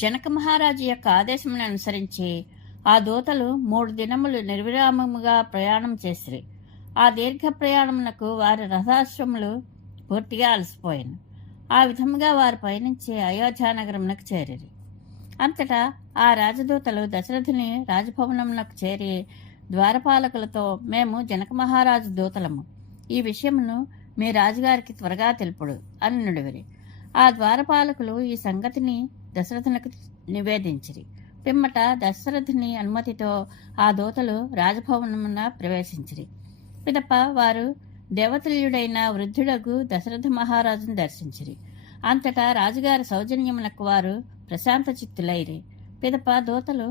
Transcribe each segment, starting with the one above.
జనక మహారాజు యొక్క ఆదేశమును అనుసరించి ఆ దూతలు 3 దినములు నిర్విరామముగా ప్రయాణం చేసిరి. ఆ దీర్ఘ ప్రయాణమునకు వారి రథాశ్రములు పూర్తిగా అలసిపోయాను. ఆ విధముగా వారు పయనించి అయోధ్యానగరమునకు చేరిరి. అంతటా ఆ రాజదూతలు దశరథుని రాజభవనమునకు చేరి ద్వారపాలకులతో, మేము జనక మహారాజు దూతలము, ఈ విషయమును మీ రాజుగారికి త్వరగా తెలుపుడు అని నుడివిరి. ఆ ద్వారపాలకులు ఈ సంగతిని దశరథునికి నివేదించిరి. పిమ్మట దశరథుని అనుమతితో ఆ దూతలు రాజభవనమున ప్రవేశించిరి. పిదప వారు దేవతుల్యుడైన వృద్ధుడగు దశరథ మహారాజును దర్శించిరి. అంతటా రాజుగారి సౌజన్యమునకు వారు ప్రశాంత చిత్తులైరి. పిదప దూతలు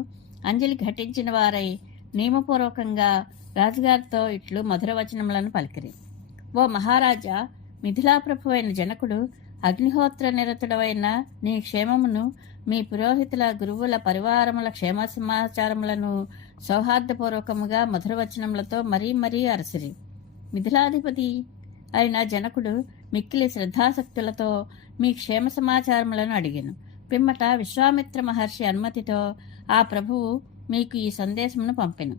అంజలి ఘటించిన వారై నియమపూర్వకంగా రాజుగారితో ఇట్లు మధురవచనములను పలికిరి. ఓ మహారాజా, మిథిలాప్రభువైన జనకుడు అగ్నిహోత్ర నిరతుడవైన నీ క్షేమమును, మీ పురోహితుల గురువుల పరివారముల క్షేమ సమాచారములను సౌహార్దపూర్వకముగా మధురవచనములతో మరీ మరీ అరసిరి. మిథిలాధిపతి అయిన జనకుడు మిక్కిలి శ్రద్ధాసక్తులతో మీ క్షేమ సమాచారములను అడిగాను. పిమ్మట విశ్వామిత్ర మహర్షి అనుమతితో ఆ ప్రభువు మీకు ఈ సందేశమును పంపెను.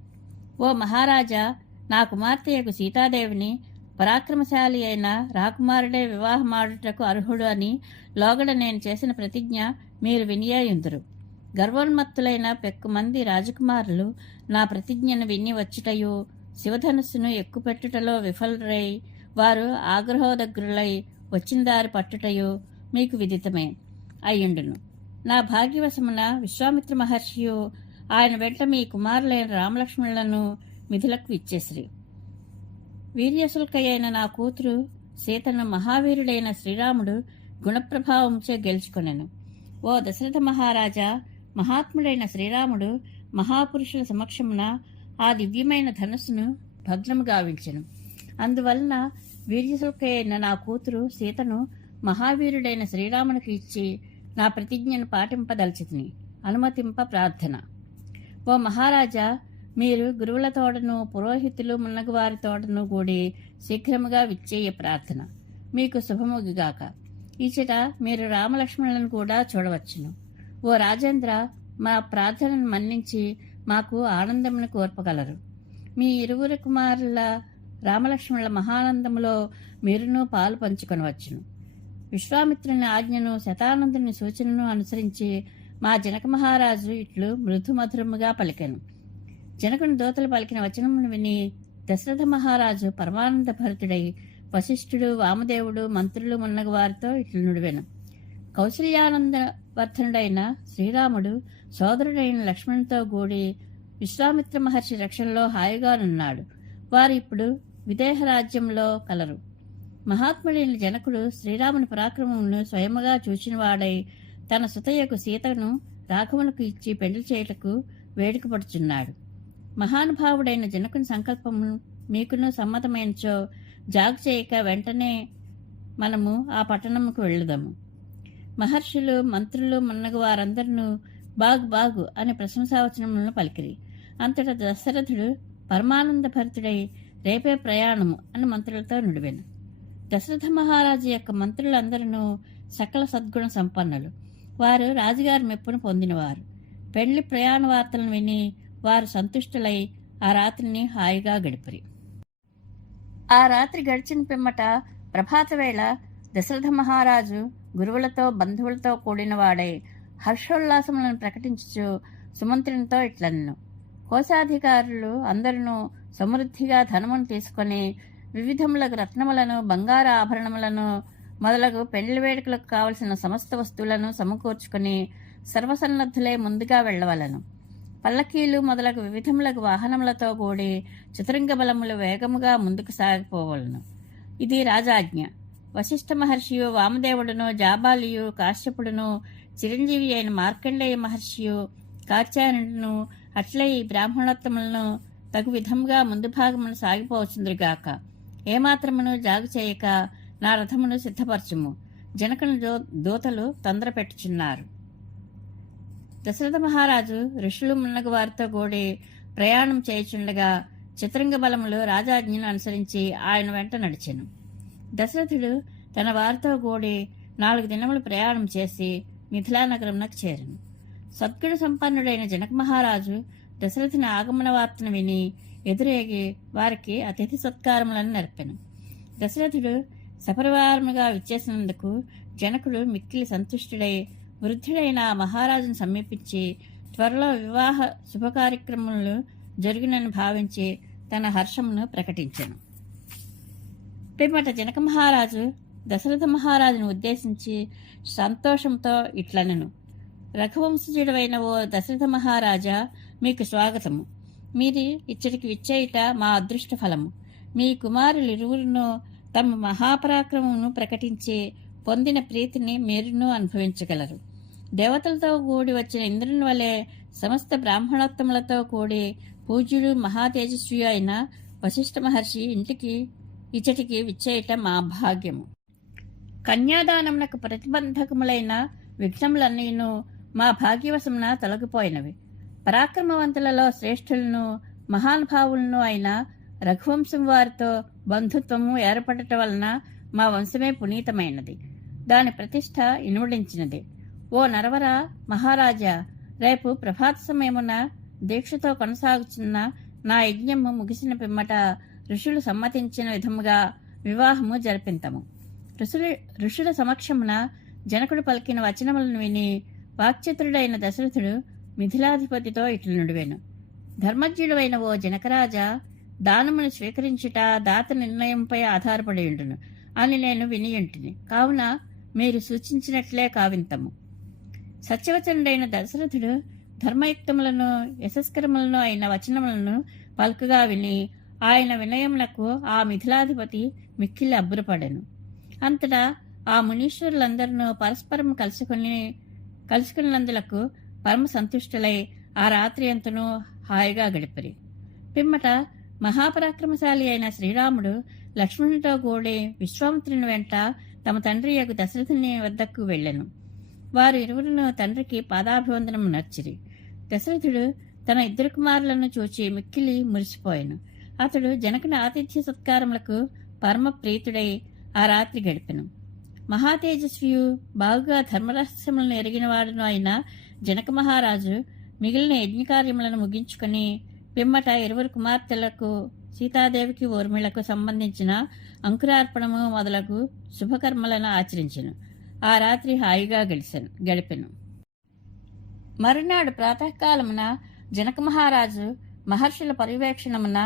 ఓ మహారాజా, నా కుమార్తెయకు సీతాదేవిని పరాక్రమశాలి అయిన రాకుమారుడే వివాహమాడుటకు అర్హుడు అని లోగడ నేను చేసిన ప్రతిజ్ఞ మీరు వినియేయుందురు. గర్వోన్మత్తులైన పెక్కుమంది రాజకుమారులు నా ప్రతిజ్ఞను విని వచ్చుటయు, శివధనుస్సును ఎక్కుపెట్టుటలో విఫలురై వారు ఆగ్రహోదగ్రులై వచ్చిన దారి పట్టుటయు మీకు విదితమే అయ్యుండును. నా భాగ్యవశమున విశ్వామిత్ర మహర్షియు ఆయన వెంట మీ కుమారులైన రామలక్ష్మణులను మిథులకు ఇచ్చేసిరి. వీర్యశుల్కయైన నా కూతురు సీతను మహావీరుడైన శ్రీరాముడు గుణప్రభావంచే గెలుచుకొనెను. ఓ దశరథ మహారాజా, మహాత్ముడైన శ్రీరాముడు మహాపురుషుల సమక్షమున ఆ దివ్యమైన ధనుస్సును భగ్నము గావించెను. అందువలన వీర్యశుల్కయైన నా కూతురు సీతను మహావీరుడైన శ్రీరామునికి ఇచ్చి నా ప్రతిజ్ఞను పాటింపదల్చితిని. అనుమతింప ప్రార్థన. ఓ మహారాజా, మీరు గురువుల తోడను పురోహితులు మున్నగు వారి తోడను కూడి శీఘ్రముగా విచ్చేయ ప్రార్థన. మీకు శుభముగాక. ఈచట మీరు రామలక్ష్మణులను కూడా చూడవచ్చును. ఓ రాజేంద్ర, మా ప్రార్థనను మన్నించి మాకు ఆనందమును కోర్పగలరు. మీ ఇరువురు కుమారుల రామలక్ష్మణుల మహానందములో మీరును పాలు పంచుకొనవచ్చును. విశ్వామిత్రుని ఆజ్ఞను శతానందుని సూచనను అనుసరించి మా జనక మహారాజు ఇట్లు మృదుమధురముగా పలికెను. జనకుని దూతలు పలికిన వచనమును విని దశరథ మహారాజు పరమానంద భరితుడై వశిష్ఠుడు, వామదేవుడు, మంత్రులు మున్నగు వారితో ఇట్లు నుడివెను. కౌసల్యానందవర్ధనుడైన శ్రీరాముడు సోదరుడైన లక్ష్మణునితో కూడి విశ్వామిత్ర మహర్షి రక్షణలో హాయిగానున్నాడు. వారు ఇప్పుడు విదేహ రాజ్యంలో కలరు. మహాత్ముడైన జనకుడు శ్రీరాముని పరాక్రమమును స్వయముగా చూచినవాడై తన సుతయ్యకు సీతను రాఘవునకు ఇచ్చి పెండ్లి చేయుటకు వేడుకపడుచున్నాడు. మహానుభావుడైన జనకుని సంకల్పము మీకును సమ్మతమైనచో జాగు చేయక వెంటనే మనము ఆ పట్టణముకు వెళ్ళుదాము. మహర్షులు, మంత్రులు మున్నగు వారందరూ బాగు బాగు అని ప్రశంసావచనములను పలికిరి. అంతటా దశరథుడు పరమానంద భరితుడై రేపే ప్రయాణము అని మంత్రులతో నుడివెను. దశరథ మహారాజు యొక్క మంత్రులందరూ సకల సద్గుణ సంపన్నులు. వారు రాజుగారి మెప్పును పొందినవారు. పెళ్లి ప్రయాణ వార్తలను విని వారు సంతుష్టులై ఆ రాత్రిని హాయిగా గడిపిరి. ఆ రాత్రి గడిచిన పిమ్మట ప్రభాత వేళ దశరథ మహారాజు గురువులతో బంధువులతో కూడినవాడై హర్షోల్లాసములను ప్రకటించుచు సుమంత్రునితో ఇట్లనెను. కోశాధికారులు అందరూ సమృద్ధిగా ధనమును తీసుకొని వివిధములకు రత్నములను, బంగారు ఆభరణములను మొదలగు పెండ్లి వేడుకలకు కావలసిన సమస్త వస్తువులను సమకూర్చుకుని సర్వసన్నద్ధులే ముందుగా వెళ్లవలను. పల్లకీలు మొదలగు వివిధములకు వాహనములతో కూడి చతురంగ బలములు వేగముగా ముందుకు సాగిపోవలను. ఇది రాజాజ్ఞ. వశిష్ఠ మహర్షియు, వామదేవుడును, జాబాలియు, కాశ్యపుడును, చిరంజీవి అయిన మార్కండేయ మహర్షియు, కాత్యాయనుడును అట్లే ఈ బ్రాహ్మణోత్తములను తగు విధముగా ముందు భాగమును సాగిపోవచ్చుందిగాక. ఏమాత్రమును జాగు చేయక నా రథమును సిద్ధపరచుము. జనకుని దూతలు తొందర పెట్టుచున్నారు. దశరథ మహారాజు ఋషులు మున్నగు వారితో కూడి ప్రయాణం చేయుచుండగా చతురంగ బలములు రాజాజ్ఞను అనుసరించి ఆయన వెంట నడిచెను. దశరథుడు తన వారితో కూడి 4 దినములు ప్రయాణం చేసి మిథిలానగరమునకు చేరెను. సద్గుణ సంపన్నుడైన జనక మహారాజు దశరథుని ఆగమన వార్తను విని ఎదురేగి వారికి అతిథి సత్కారములను నడిపెను. దశరథుడు సపరివారముగా విచ్చేసినందుకు జనకుడు మిక్కిలి సంతుష్టుడై వృద్ధుడైన మహారాజును సమీపించి త్వరలో వివాహ శుభకార్యక్రమములు జరిగినని భావించి తన హర్షమును ప్రకటించెను. పిమ్మట జనక మహారాజు దశరథ మహారాజును ఉద్దేశించి సంతోషంతో ఇట్లనెను: రఘువంశజుడైన ఓ దశరథ మహారాజా, మీకు స్వాగతము. మీరు ఇచ్చటికి విచ్చేయుట మా అదృష్ట ఫలము. మీ కుమారులిరువురును తమ మహాపరాక్రమమును ప్రకటించి పొందిన ప్రీతిని మీరును అనుభవించగలరు. దేవతలతో కూడి వచ్చిన ఇంద్రుని వలె సమస్త బ్రాహ్మణోత్తములతో కూడి పూజ్యుడు మహాతేజస్వి అయిన వశిష్ఠ మహర్షి ఇంటికి ఇచ్చటికి విచ్చేయట మా భాగ్యము. కన్యాదానమునకు ప్రతిబంధకములైన విఘ్నములన్నీను మా భాగ్యవశమున తొలగిపోయినవి. పరాక్రమవంతులలో శ్రేష్ఠులను మహానుభావులను అయిన రఘువంశం వారితో బంధుత్వము ఏర్పడటం వలన మా వంశమే పునీతమైనది, దాని ప్రతిష్ట ఇనుమడించినది. ఓ నరవర మహారాజా, రేపు ప్రభాత సమయమున దీక్షతో కొనసాగుతున్న నా యజ్ఞము ముగిసిన పిమ్మట ఋషులు సమ్మతించిన విధముగా వివాహము జరిపింతము. ఋషుల సమక్షమున జనకుడు పలికిన వచనములను విని వాక్చతురుడైన దశరథుడు మిథిలాధిపతితో ఇట్లు నుడివెను: ధర్మజ్ఞుడైన ఓ జనకరాజా, దానమును స్వీకరించుట దాత నిర్ణయంపై ఆధారపడి ఉండును అని నేను వినియుంటిని. కావున మీరు సూచించినట్లే కావింతము. సత్యవచనుడైన దశరథుడు ధర్మయుక్తములను యశస్కరములను అయిన వచనములను పలుకగా విని ఆయన వినయములకు ఆ మిథిలాధిపతి మిక్కిలి అబ్బురపడెను. అంతటా ఆ మునీశ్వరులందరూ పరస్పరం కలుసుకున్నందులకు పరమ సంతుష్టులై ఆ రాత్రి అంతనూ హాయిగా గడిపిరి. పిమ్మట మహాపరాక్రమశాలి అయిన శ్రీరాముడు లక్ష్మణునితో కూడి విశ్వామిత్రుని వెంట తమ తండ్రి యొక్క దశరథుని వద్దకు వెళ్ళెను. వారు ఇరువురును తండ్రికి పాదాభివందనము నర్చిరి. దశరథుడు తన ఇద్దరు కుమారులను చూచి మిక్కిలి మురిసిపోయెను. అతడు జనకుని ఆతిథ్య సత్కారములకు పరమ ప్రీతుడై ఆ రాత్రి గడిపెను. మహాతేజస్వియు బాగుగా ధర్మరహస్యములను ఎరిగినవాడును అయిన జనక మహారాజు మిగిలిన యజ్ఞకార్యములను ముగించుకొని పిమ్మట ఇరువురు కుమార్తెలకు సీతాదేవికి ఊర్మిళకు సంబంధించిన అంకురార్పణము మొదలగు శుభకర్మలను ఆచరించెను. ఆ రాత్రి హాయిగా గడిపెను. మరునాడు ప్రాతకాలమున జనక మహారాజు మహర్షుల పర్యవేక్షణమున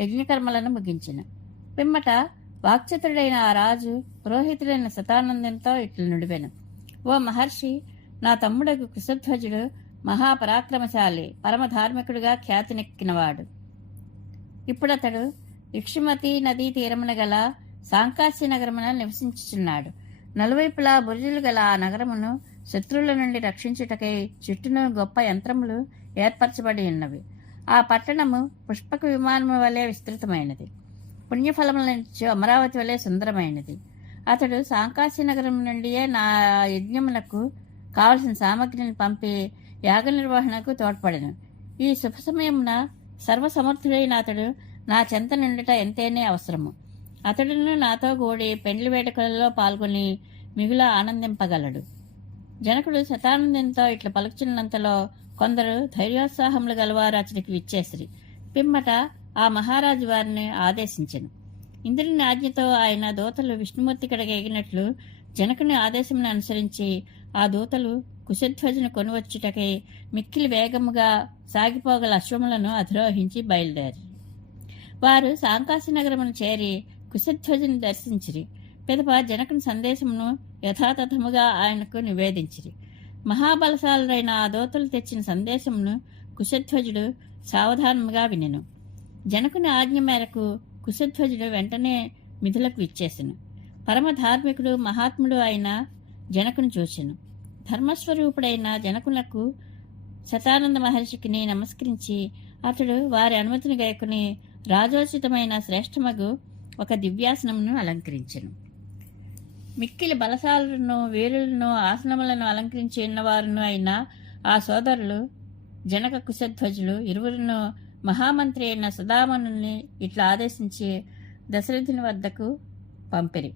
యజ్ఞకర్మలను ముగించెను. పిమ్మట వాక్చతుడైన ఆ రాజు పురోహితుడైన శతానందంతో ఇట్లు నుడివెను: ఓ మహర్షి, నా తమ్ముడకు కుశధ్వజుడు మహాపరాక్రమశాలి, పరమధార్మికుడిగా ఖ్యాతినెక్కినవాడు. ఇప్పుడతడు ఇక్షుమతి నదీ తీరమున గల సాంకాశి నగరమున నివసించుచున్నాడు. నలువైపులా బురుజులు గల ఆ నగరమును శత్రువుల నుండి రక్షించుటకై చుట్టూను గొప్ప యంత్రములు ఏర్పరచబడి ఉన్నవి. ఆ పట్టణము పుష్పక విమానము వలె విస్తృతమైనది, పుణ్యఫలముల నుంచి అమరావతి వలె సుందరమైనది. అతడు సాంకాశి నగరం నుండియే నా యజ్ఞమునకు కావలసిన సామగ్రిని పంపి యాగ నిర్వహణకు తోడ్పడెను. ఈ శుభ సమయమున సర్వసమర్థుడైన అతడు నా చెంత నుండుట ఎంతైనా అవసరము. అతడును నాతో కూడి పెండ్లి వేడుకలలో పాల్గొని మిగుల ఆనందింపగలడు. జనకుడు శతానందంతో ఇట్లా పలుకుచున్నంతలో కొందరు ధైర్యోత్సాహములు గలవారు అతడికి విచ్చేసిరి. పిమ్మట ఆ మహారాజు వారిని ఆదేశించెను. ఇంద్రుని ఆజ్ఞతో ఆయన దూతలు విష్ణుమూర్తి కడగ ఎగినట్లు జనకుని ఆదేశమును అనుసరించి ఆ దూతలు కుశధ్వజుని కొనువచ్చుటకై మిక్కిలి వేగముగా సాగిపోగల అశ్వములను అధిరోహించి బయలుదేరి వారు సాంకాశి నగరమును చేరి కుశధ్వజుని దర్శించిరి. పిదప జనకుని సందేశమును యథాతథముగా ఆయనకు నివేదించిరి. మహాబలశాలురైన ఆ దూతలు తెచ్చిన సందేశమును కుశధ్వజుడు సావధానముగా వినెను. జనకుని ఆజ్ఞ మేరకు కుశధ్వజుడు వెంటనే మిథులకు విచ్చేసెను. పరమ ధార్మికుడు మహాత్ముడు అయిన జనకుని చూచెను. ధర్మస్వరూపుడైన జనకులకు శతానంద మహర్షికి నమస్కరించి అతడు వారి అనుమతిని గైకొని రాజోచితమైన శ్రేష్టమగు ఒక దివ్యాసనమును అలంకరించెను. మిక్కిలి బలశాలులను వీరులను ఆసనములను అలంకరించి ఉన్నవారును అయిన ఆ సోదరులు జనక కుశధ్వజులు ఇరువురును మహామంత్రి అయిన సదామనుని ఇట్లా ఆదేశించి దశరథుని వద్దకు పంపిరి.